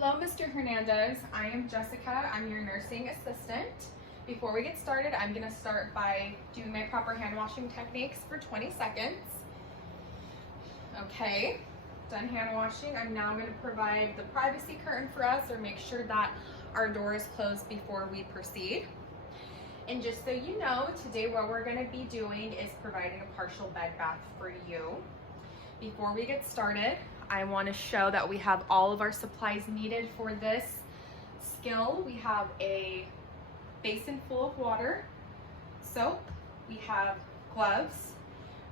Hello, Mr. Hernandez. I am Jessica. I'm your nursing assistant. Before we get started, I'm going to start by doing my proper hand washing techniques for 20 seconds. Okay, done hand washing. I'm now going to provide the privacy curtain for us, or make sure that our door is closed before we proceed. And just so you know, today what we're going to be doing is providing a partial bed bath for you. Before we get started, I want to show that we have all of our supplies needed for this skill. We have a basin full of water, soap, we have gloves,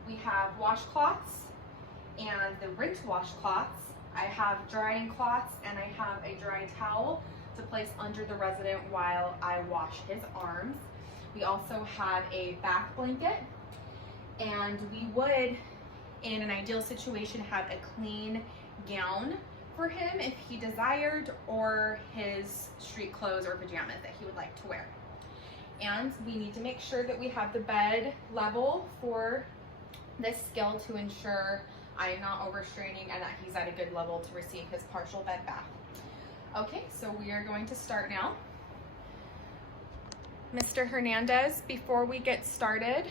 we have washcloths and the rinse washcloths. I have drying cloths and I have a dry towel to place under the resident while I wash his arms. We also have a back blanket, and we would, in an ideal situation, have a clean gown for him if he desired, or his street clothes or pajamas that he would like to wear. And we need to make sure that we have the bed level for this skill to ensure I am not overstraining and that he's at a good level to receive his partial bed bath. Okay, so we are going to start now. Mr. Hernandez, before we get started,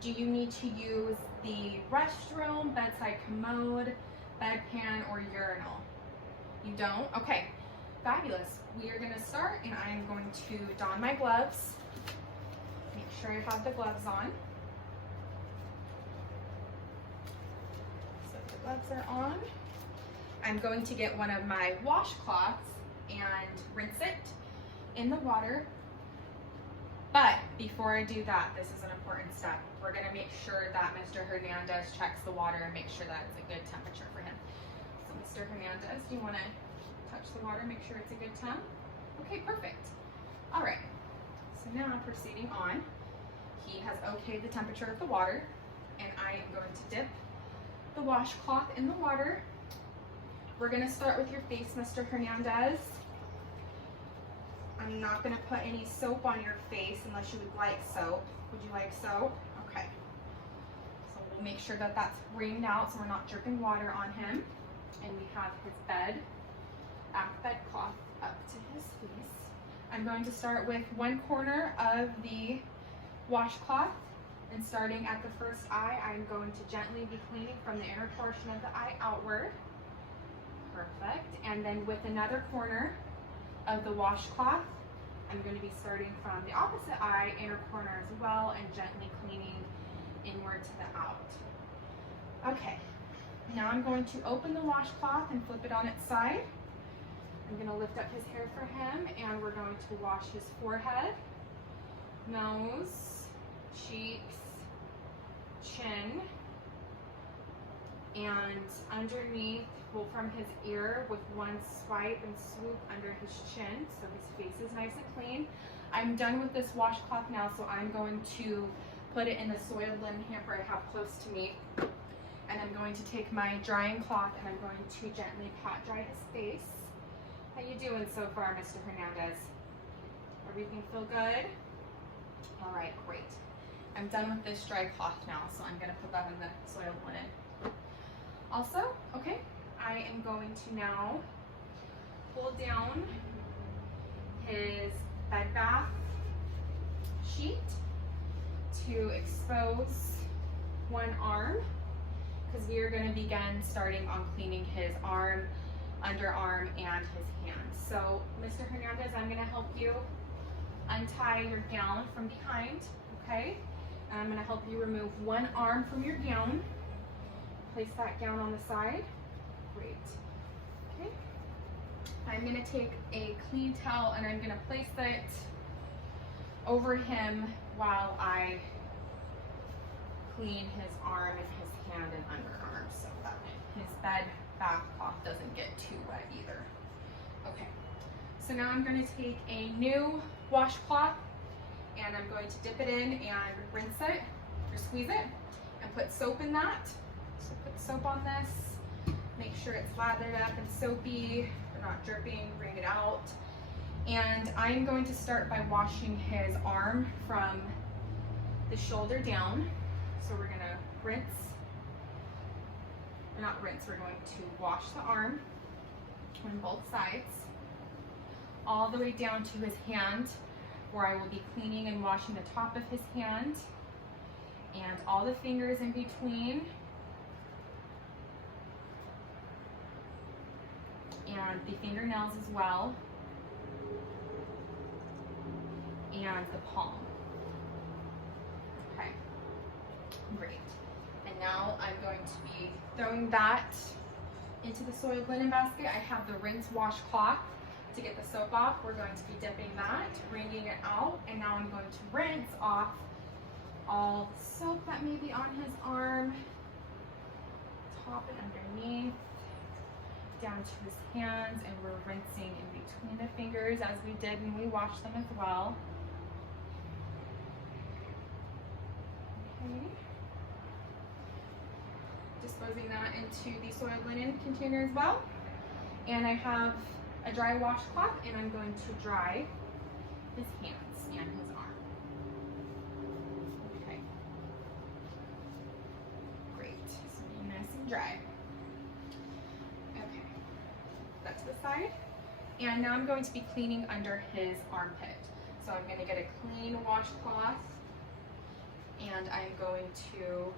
do you need to use the restroom, bedside commode, bedpan, or urinal? You don't? Okay, fabulous. We are going to start, and I am going to don my gloves. Make sure I have the gloves on. So the gloves are on. I'm going to get one of my washcloths and rinse it in the water. But before I do that, this is an important step. We're going to make sure that Mr. Hernandez checks the water and make sure that it's a good temperature for him. So Mr. Hernandez, do you want to touch the water, make sure it's a good temp? Okay, perfect. All right, so now proceeding on, he has okayed the temperature of the water, and I am going to dip the washcloth in the water. We're going to start with your face, Mr. Hernandez. I'm not going to put any soap on your face unless you would like soap. Would you like soap? Okay. So we'll make sure that that's wringed out so we're not dripping water on him. And we have his back bed cloth up to his face. I'm going to start with one corner of the washcloth, and starting at the first eye, I'm going to gently be cleaning from the inner portion of the eye outward. Perfect. And then with another corner of the washcloth, I'm going to be starting from the opposite eye, inner corner as well, and gently cleaning inward to the out. Okay, now I'm going to open the washcloth and flip it on its side. I'm going to lift up his hair for him, and we're going to wash his forehead, nose, cheeks, chin, and underneath, well, from his ear, with one swipe and swoop under his chin, so his face is nice and clean. I'm done with this washcloth now, so I'm going to put it in the soiled linen hamper I have close to me. And I'm going to take my drying cloth and I'm going to gently pat dry his face. How you doing so far, Mr. Hernandez? Everything feel good? All right, great. I'm done with this dry cloth now, so I'm gonna put that in the soiled linen. Also, okay, I am going to now pull down his bed bath sheet to expose one arm, because we are going to begin starting on cleaning his arm, underarm, and his hands. So, Mr. Hernandez, I'm going to help you untie your gown from behind, okay? And I'm going to help you remove one arm from your gown. Place that gown on the side. Great. Okay. I'm going to take a clean towel and I'm going to place it over him while I clean his arm and his hand and underarm so that his bed bath cloth doesn't get too wet either. Okay. So now I'm going to take a new washcloth and I'm going to dip it in and rinse it or squeeze it and put soap in that. So put soap on this, make sure it's lathered up and soapy, they're not dripping, bring it out. And I'm going to start by washing his arm from the shoulder down. So we're gonna rinse, or not rinse, we're going to wash the arm on both sides, all the way down to his hand, where I will be cleaning and washing the top of his hand and all the fingers in between, and the fingernails as well, and the palm. Okay, great. And now I'm going to be throwing that into the soiled linen basket. I have the rinse washcloth to get the soap off. We're going to be dipping that, wringing it out, and now I'm going to rinse off all the soap that may be on his arm, top and underneath, down to his hands, and we're rinsing in between the fingers as we did when we washed them as well. Okay. Disposing that into the soiled linen container as well. And I have a dry washcloth, and I'm going to dry his hands and his arm. Okay. Great. So nice and dry. Okay. That's the side. And now I'm going to be cleaning under his armpit. So I'm going to get a clean washcloth, and I'm going to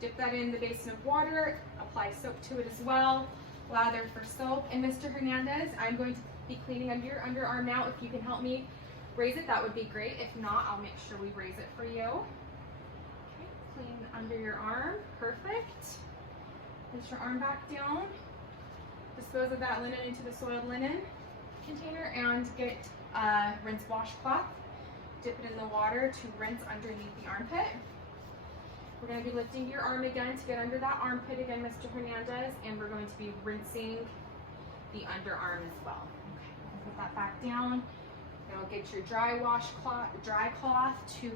dip that in the basin of water, apply soap to it as well, lather for soap. And Mr. Hernandez, I'm going to be cleaning under your underarm now. If you can help me raise it, that would be great. If not, I'll make sure we raise it for you. Okay, clean under your arm, perfect. Place your arm back down. Dispose of that linen into the soiled linen container and get a rinse washcloth. Dip it in the water to rinse underneath the armpit. We're going to be lifting your arm again to get under that armpit again, Mr. Hernandez, and we're going to be rinsing the underarm as well. Okay, put that back down. Now get your dry cloth to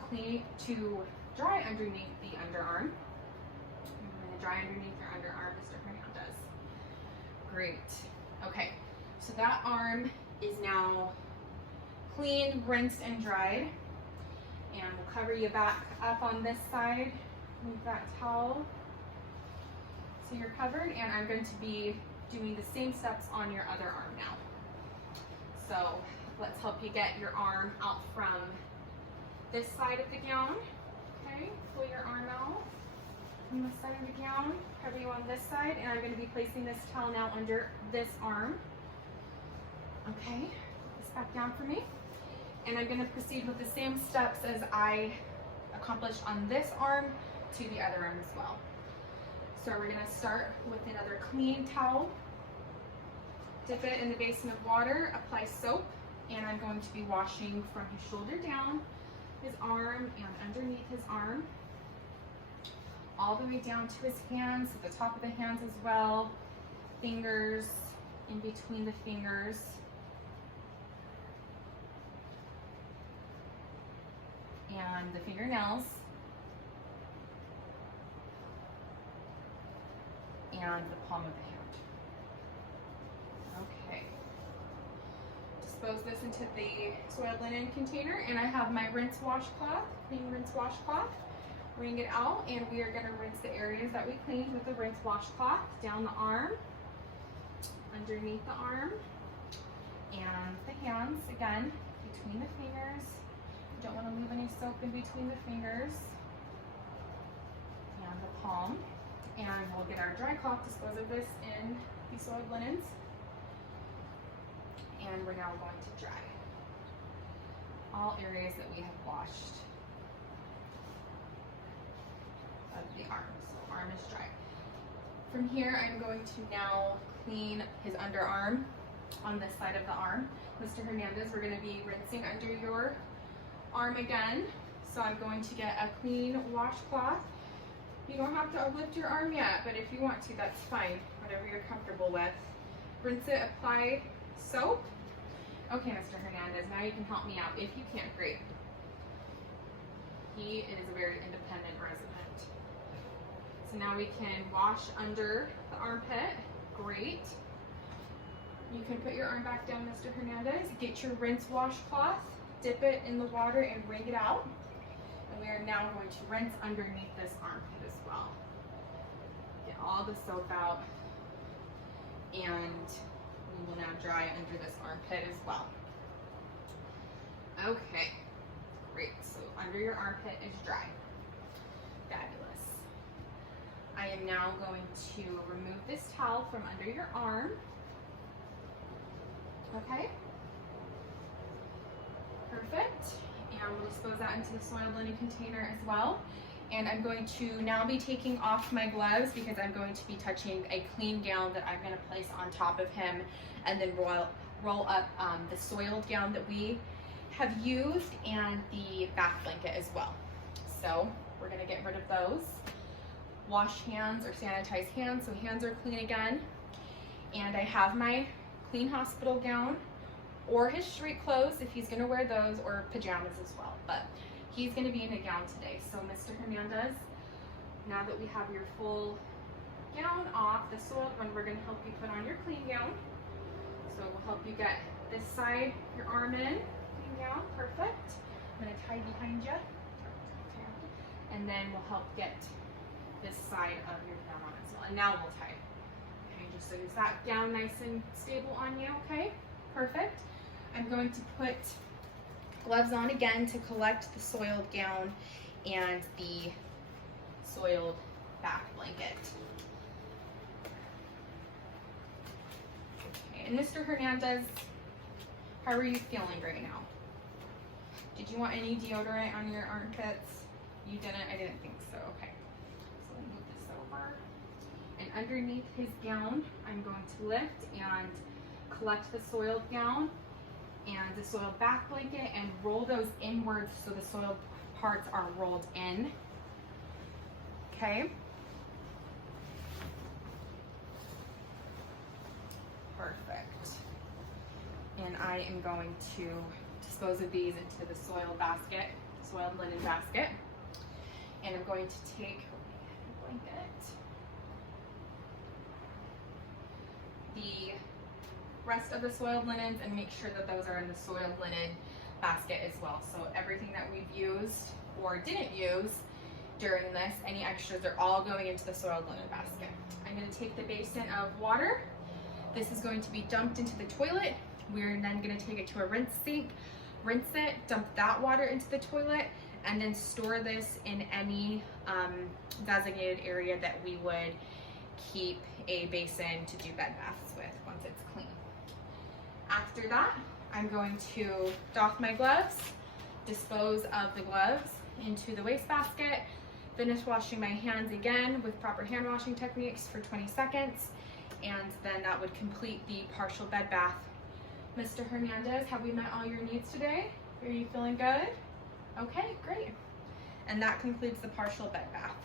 dry underneath the underarm. I'm going to dry underneath your underarm, Mr. Hernandez. Great. Okay, so that arm is now cleaned, rinsed, and dried. And we'll cover you back up on this side. Move that towel so you're covered, and I'm going to be doing the same steps on your other arm now. So let's help you get your arm out from this side of the gown. Okay, pull your arm out from this side of the gown, cover you on this side, and I'm going to be placing this towel now under this arm. Okay, put this back down for me. And I'm going to proceed with the same steps as I accomplished on this arm to the other arm as well. So we're going to start with another clean towel, dip it in the basin of water, apply soap, and I'm going to be washing from his shoulder down, his arm, and underneath his arm, all the way down to his hands, at the top of the hands as well, fingers, in between the fingers, and the fingernails, and the palm of the hand. Okay. Dispose this into the soiled linen container, and I have my rinse washcloth, clean rinse washcloth. Wring it out, and we are going to rinse the areas that we cleaned with the rinse washcloth, down the arm, underneath the arm, and the hands, again, between the fingers. You don't want to leave any soap in between the fingers, and the palm. And we'll get our dry cloth, dispose of this in the soiled linens, and we're now going to dry all areas that we have washed of the arm. So arm is dry. From here, I'm going to now clean his underarm on this side of the arm. Mr. Hernandez, we're going to be rinsing under your arm again. So I'm going to get a clean washcloth. You don't have to uplift your arm yet, but if you want to, that's fine, whatever you're comfortable with. Rinse it, apply soap. Okay, Mr. Hernandez, now you can help me out. If you can't, great. He is a very independent resident. So now we can wash under the armpit. Great. You can put your arm back down, Mr. Hernandez. Get your rinse washcloth, dip it in the water, and wring it out. And we are now going to rinse underneath this armpit as well. Get all the soap out and We will now dry under this armpit as well. Okay, great. So under your armpit is dry. Fabulous. I am now going to remove this towel from under your arm. Okay. Perfect. And we'll dispose that into the soiled linen container as well. And I'm going to now be taking off my gloves because I'm going to be touching a clean gown that I'm going to place on top of him and then roll up the soiled gown that we have used and the bath blanket as well. So we're going to get rid of those. Wash hands or sanitize hands so hands are clean again. And I have my clean hospital gown or his street clothes if he's going to wear those, or pajamas as well. But he's going to be in a gown today. So Mr. Hernandez, now that we have your full gown off, the soiled one, we're going to help you put on your clean gown. So we'll help you get this side, your arm in, clean gown, perfect. I'm going to tie behind you. And then we'll help get this side of your gown on as well. And now we'll tie behind you. So is that gown nice and stable on you? Okay, perfect. I'm going to put gloves on again to collect the soiled gown and the soiled back blanket. Okay, and Mr. Hernandez, how are you feeling right now? Did you want any deodorant on your armpits? You didn't? I didn't think so. Okay. So let me move this over. And underneath his gown, I'm going to lift and collect the soiled gown and the soiled back blanket and roll those inwards so the soiled parts are rolled in. Okay. Perfect. And I am going to dispose of these into the soiled basket, soiled linen basket. And I'm going to take a blanket, the rest of the soiled linens, and make sure that those are in the soiled linen basket as well. So everything that we've used or didn't use during this, any extras, are all going into the soiled linen basket. I'm going to take the basin of water. This is going to be dumped into the toilet. We're then going to take it to a rinse sink, rinse it, dump that water into the toilet, and then store this in any designated area that we would keep a basin to do bed baths with once it's clean. After that, I'm going to doff my gloves, dispose of the gloves into the wastebasket, finish washing my hands again with proper hand washing techniques for 20 seconds, and then that would complete the partial bed bath. Mr. Hernandez, have we met all your needs today? Are you feeling good? Okay, great. And that concludes the partial bed bath.